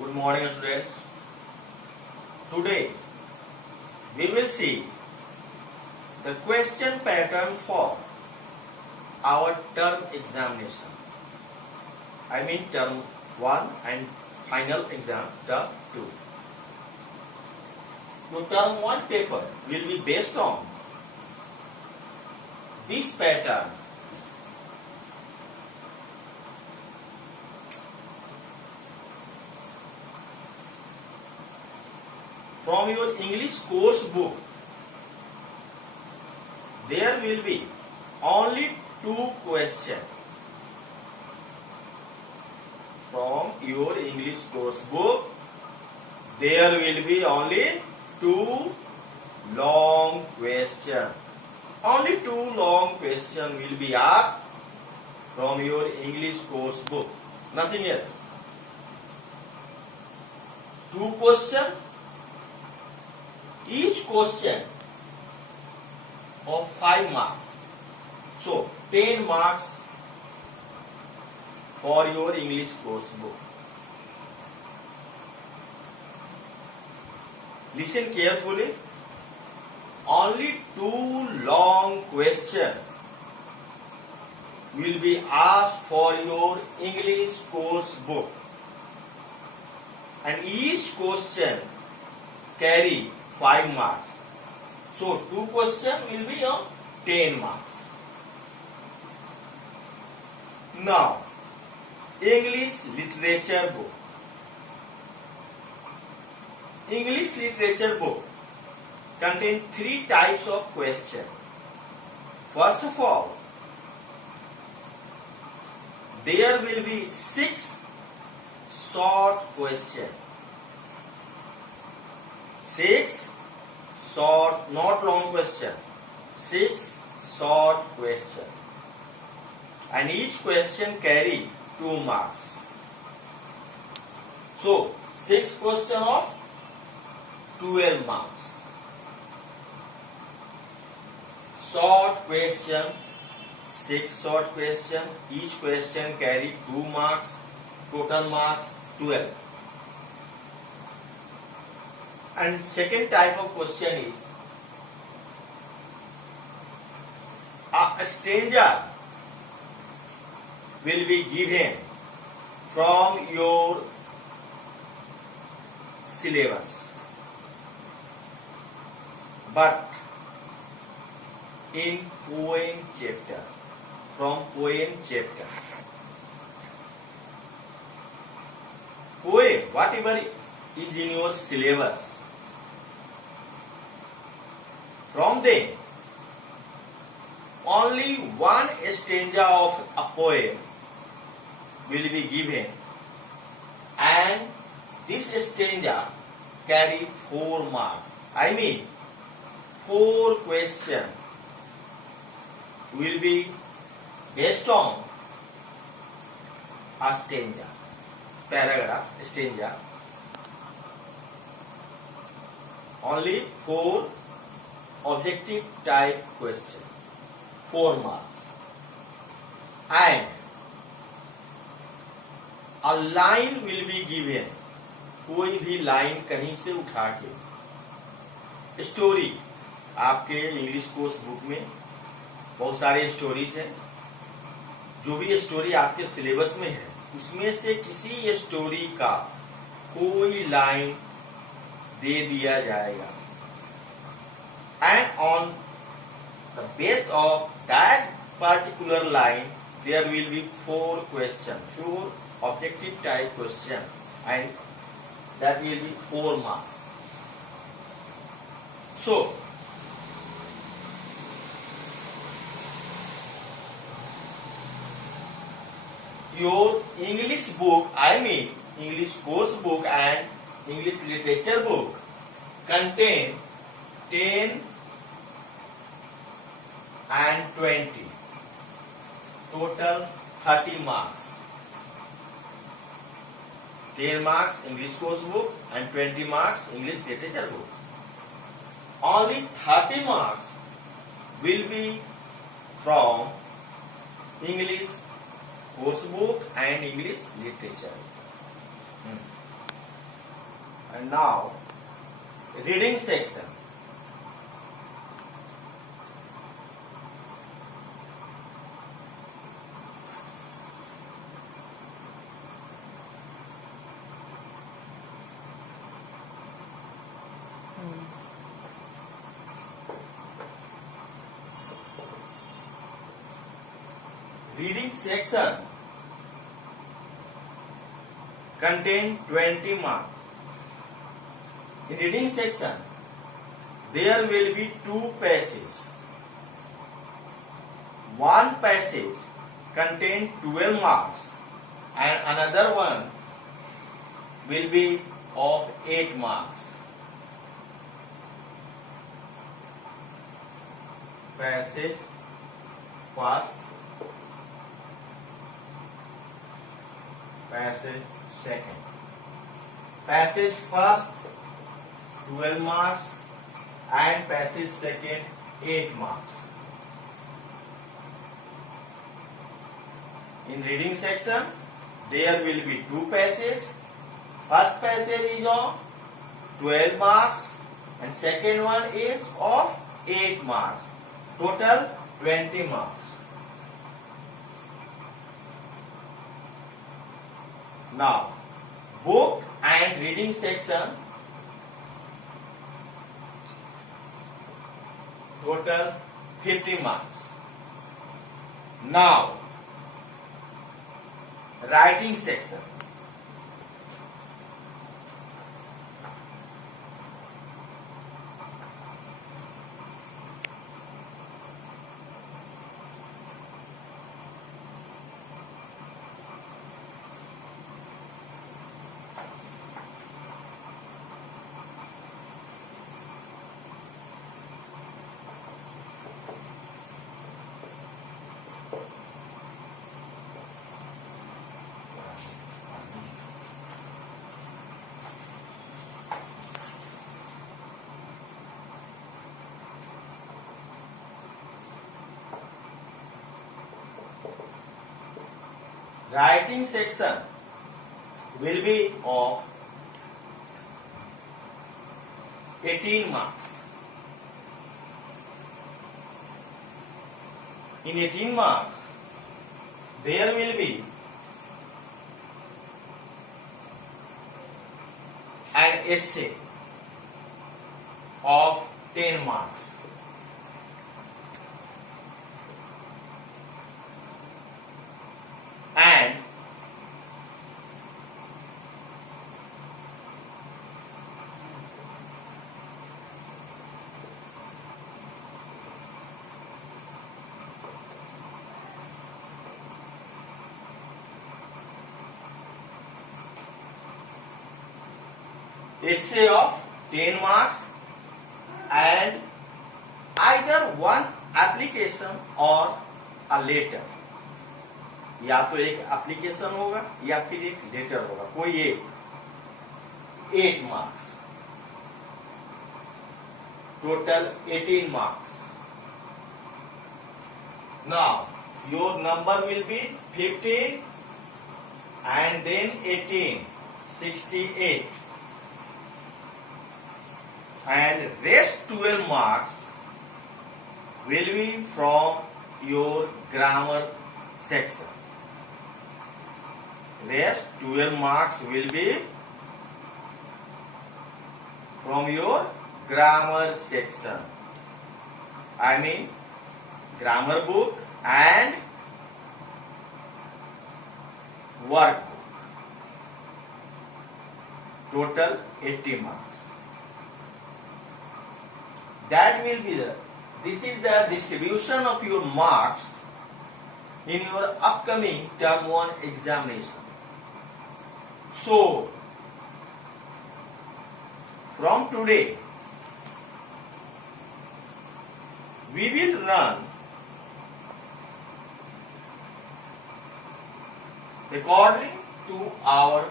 Good morning, students. Today we will see the question pattern for our term examination. I mean term 1 and final exam term 2. So term 1 paper will be based on this pattern. From your English course book, there will be only 2 questions. From your English course book, there will be only 2 long questions. Only 2 long questions will be asked from your English course book. Nothing else. 2 questions. Each question of 5 marks. So 10 marks for your English course book. Listen carefully. Only 2 long questions will be asked for your English course book. And each question carry 5 marks. So 2 questions will be on 10 marks. Now, English literature book. English literature book contains 3 types of questions. First of all, there will be 6 short questions. 6 short, not long question. 6 short questions. And each question carry 2 marks. So 6 questions of 12 marks. Short question, 6 short question. Each question carry 2 marks. Total marks 12. And second type of question is a stranger will be given from your syllabus, but in poem chapter, from poem chapter. Poem, whatever is in your syllabus, from them, only one stanza of a poem will be given, and this stanza carry 4 marks. I mean, 4 questions will be based on a stanza, paragraph, stanza. Only 4 objective type question, 4 marks. And a line will be given, कोई भी line कहीं से उठा के. Story, आपके English course book में बहुत सारे स्टोरीज हैं. जो भी स्टोरी आपके सिलेबस में है, उसमें से किसी स्टोरी का कोई लाइन दे दिया जाएगा. And on the base of that particular line, there will be 4 questions, 4 objective type questions, and that will be 4 marks. So, your English book, I mean English course book and English literature book, contain 10 and 20, total 30 marks. 10 marks English course book and 20 marks English literature book. Only 30 marks will be from English course book and English literature. And now, reading section. Reading section contain 20 marks. In reading section, there will be two passages. One passage contain 12 marks and another one will be of 8 marks. Passage first, passage second. Passage first 12 marks and passage second 8 marks. In reading section, there will be two passages. First passage is of 12 marks and second one is of 8 marks. Total 20 marks. Now, book and reading section, total 50 marks. Now, writing section. Writing section will be of 18 marks. In 18 marks, there will be an essay of 10 marks. And essay of 10 marks and either one application or a letter. या तो एक application होगा या फिर एक letter होगा, कोई एक 8 marks. Total 18 marks. Now, your number will be 50 and then 18, 68. And rest 12 marks will be from your grammar section. Rest 12 marks will be from your grammar section. I mean grammar book and workbook. Total 80 marks. That will be this is the distribution of your marks in your upcoming term 1 examination. So, from today, we will run according to our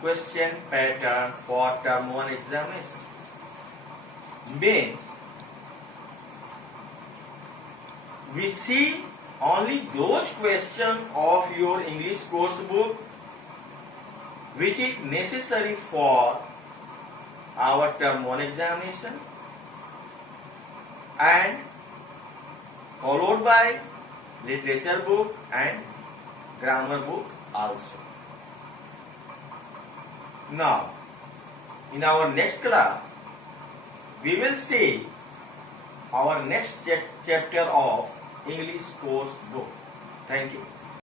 question pattern for term 1 examination. Means, we see only those questions of your English course book which is necessary for our term 1 examination and followed by literature book and grammar book also. Now, in our next class, we will see our next chapter of English course book. Thank you.